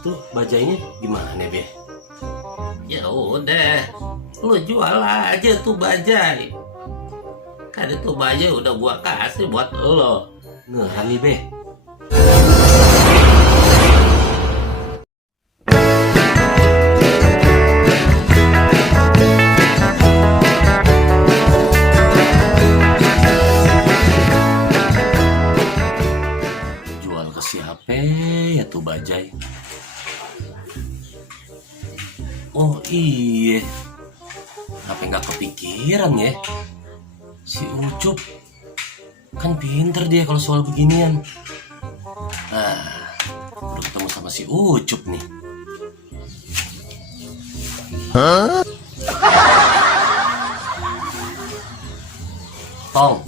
tuh bajainya gimana, Be? Ya udah, lu jual aja tuh bajai. Kan itu bajai udah gua kasih buat lo. Beneran nih, Be? Jual ke siapa ya tuh bajai? Oh iya, apa nggak kepikiran ya? Si Ucup kan pinter dia kalau soal beginian. Udah ketemu sama si Ucup nih. Tong,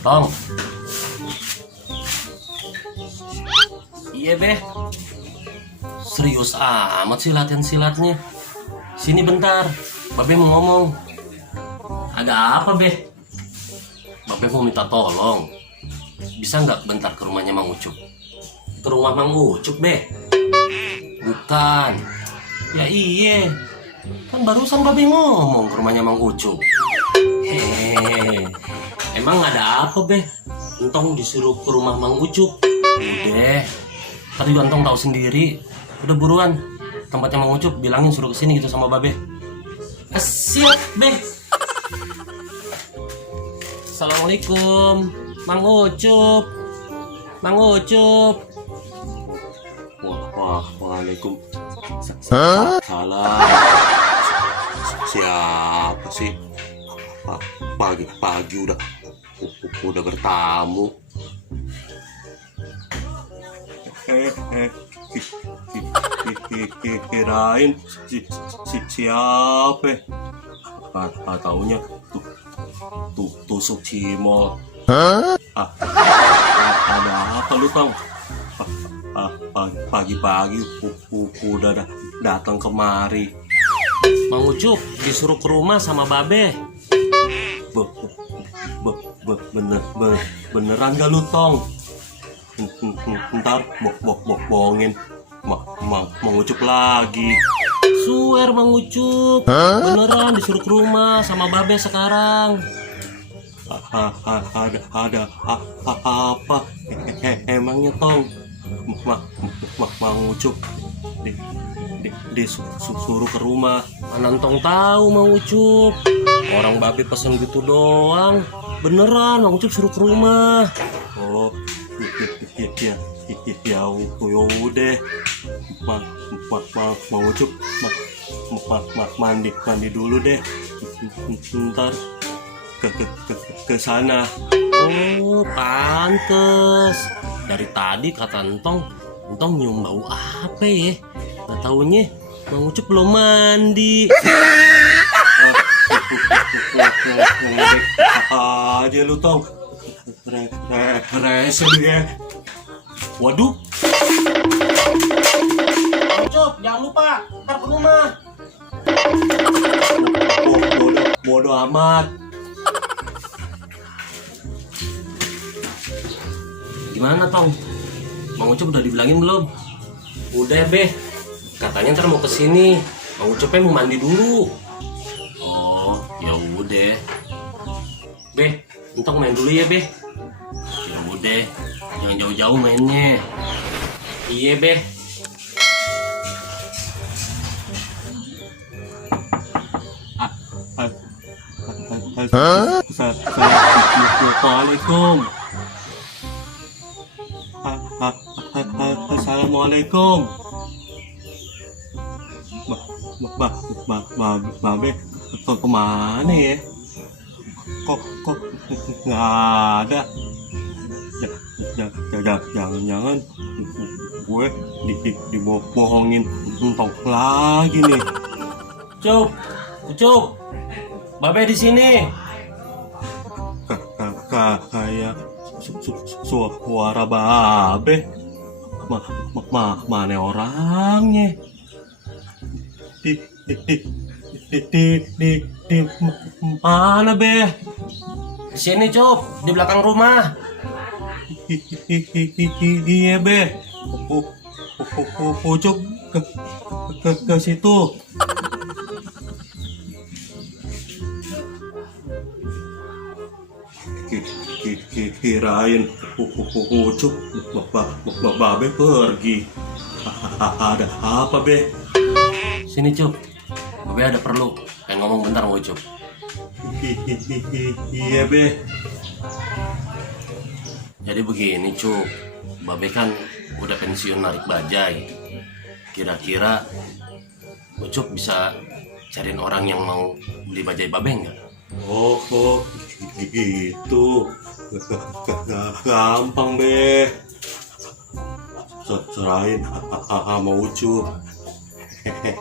Tong. Iya, Be. Serius amat sih latihan silatnya. Sini bentar, Babe mau ngomong. Ada apa, Be? Babe mau minta tolong. Bisa nggak bentar ke rumahnya Mang Ucup? Ke rumah Mang Ucup, Be? Bukan. Ya iye. Kan barusan Babe ngomong ke rumahnya Mang Ucup. Hehehe. Emang ada apa, Be? Entong disuruh ke rumah Mang Ucup. Udah. Tadi Entong tahu sendiri. Udah buruan, tempatnya Mang Ucup bilangin suruh kesini gitu sama Babe. Siap, Be. Assalamualaikum, Mang Ucup. Mang Ucup. Waalaikum. Salam. Siapa sih? Pagi-pagi udah bertamu. Kirain siapa? Taunya tusuk cimol. Ada apa lu, Tong? Pagi-pagi udah datang kemari. Mang Ucup disuruh ke rumah sama Babe. Beneran gak lu, Tong? Ntar bohongin Mang Ucup lagi. Swear Mang Ucup, beneran disuruh ke rumah sama Babe sekarang. Ada apa? Emangnya, Tong? Mang Ucup disuruh ke rumah. Mana Tong tahu Mang Ucup? Orang Babe pesen gitu doang. Beneran Mang Ucup suruh ke rumah. Oh, ya udah. Mang Ucup mandi dulu deh. Ntar ke sana. Oh, pantes. Dari tadi kata Entong nyium bau apa ya? Gak taunya Mang Ucup belum mandi. Aja lu, Tong. Rese lu ya. Waduh. Ucup, jangan lupa ntar ke rumah. Bodoh amat. Gimana, Tong? Mang Ucup udah dibilangin belum? Udah, Be. Katanya ntar mau kesini. Mang Ucupnya mau mandi dulu. Oh, ya udah. Be, Entong main dulu ya, Be. Ya udah, jangan jauh-jauh mainnya. Iya, Be. Assalamualaikum. Assalamualaikum. Babe, kemana ya? Kok nggak ada? Jangan-jangan gue dibohongin Entong lagi nih. Ucup, Babe di sini. Kayak suara Babe. Mana orangnya? Di mana, Be? Di sini, Cup, di belakang rumah. Iya, Be. Ucup ke situ. Kirain Ucup Babe pergi. Ada apa, Be? Sini, Cup. Babe ada perlu. Pengen ngomong bentar sama Ucup. Iya, Be. Jadi begini, Cup. Babe kan udah pensiun narik bajai. Kira-kira Ucup bisa cariin orang yang mau beli bajai Babe nggak? Oh, gitu. Gampang, Be. Serahin sama Ucup.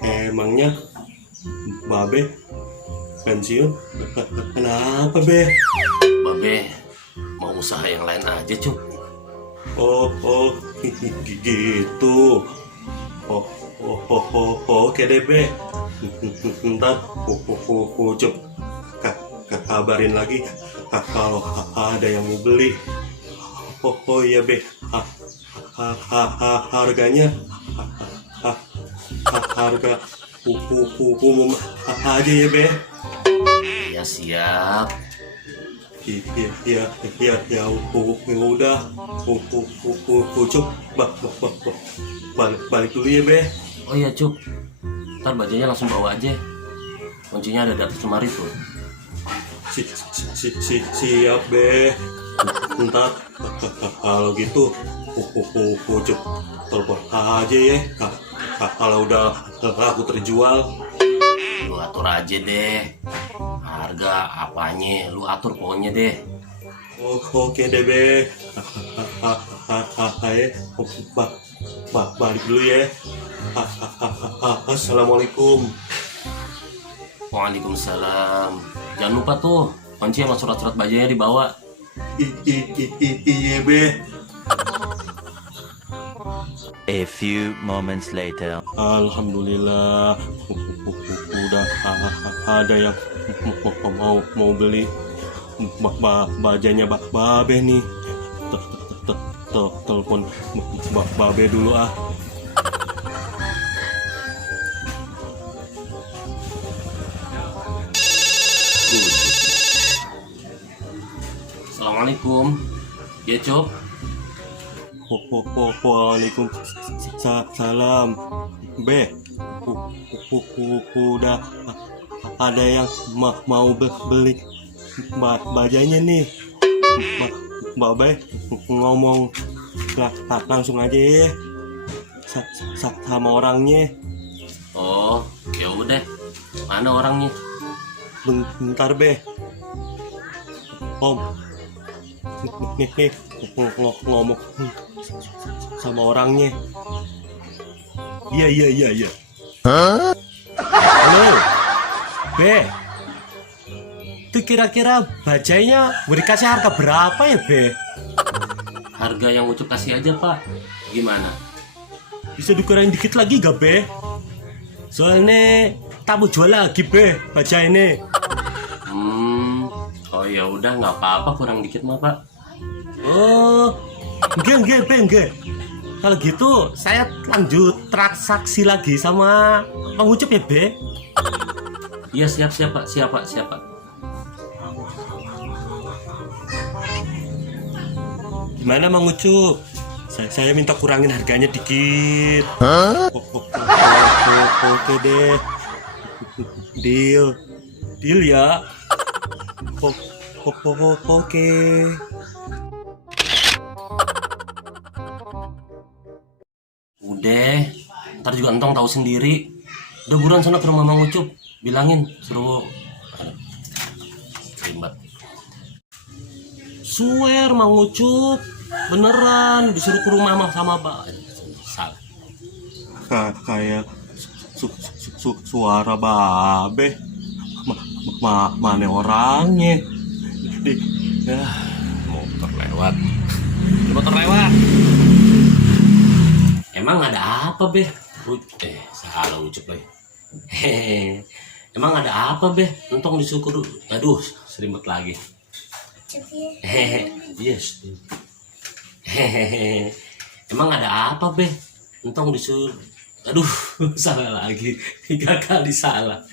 Emangnya Babe pensiun? Kenapa, Be? Babe mau usaha yang lain aja, Cup. Oh, gitu. Oke deh, Be. Ntar Ucup kabarin lagi kalau ada yang mau beli. Oh iya, Be. Harganya harga umum aja ya, Be. Ya siap. Iya udah. Ucup balik dulu ya, Be. Oh iya, Cup. Ntar bajanya langsung bawa aja. Kuncinya ada di atas lemari tuh. Siap, Be. Ntar kalau gitu Ucup telepon aja ya. Kalau udah laku terjual. Lu atur aja deh. Harga apanya lu atur pokoknya deh. Oke deh, Be. Balik dulu ya. Assalamualaikum. Waalaikumsalam. Jangan lupa tuh kunci sama surat-surat bajanya dibawa. Iya, Be. A few moments later. Alhamdulillah udah ada yang mau beli bajanya Babe nih. Telepon Babe dulu ah. Assalamualaikum. Ya, Cup. Waalaikumsalam. Be, udah ada yang mau beli bajanya nih. Babe ngomong langsung aja ya sama orangnya. Oh, ya udah. Mana orangnya? Bentar, Be. Om. Nih, ngomong sama orangnya. Iya. Halo, Be. Itu kira-kira bajainya mau dikasih harga berapa ya, Be? Harga yang Ucup kasih aja, Pak. Gimana? Bisa dikurangin dikit lagi gak, Be? Soalnya tak mau jual lagi, Be, bajai ini. Oh ya udah, nggak apa-apa, kurang dikit mah, Pak. Oh, enggak, Be, enggak. Kalau gitu saya lanjut transaksi lagi sama Bang Ucup ya, Be. Iya, siap, Pak. Siap, Pak. Gimana, Bang Ucup? Saya minta kurangin harganya dikit. Oke deh. Deal ya. Oke. Udah, ntar juga entong tahu sendiri. Udah buruan sana ke rumah Mang Ucup, bilangin suruh terima. Swear Mang Ucup, beneran disuruh ke rumah sama Mbak. Salah. Kayak suara Babe. Mana orangnya? Motor lewat. Emang ada apa, Be? Salah Ucup lagi. Emang ada apa, Be? Untung disyukur. Aduh, serimut lagi. Yes. Emang ada apa, Be? Entong disuruh. Aduh, salah lagi. 3 kali salah.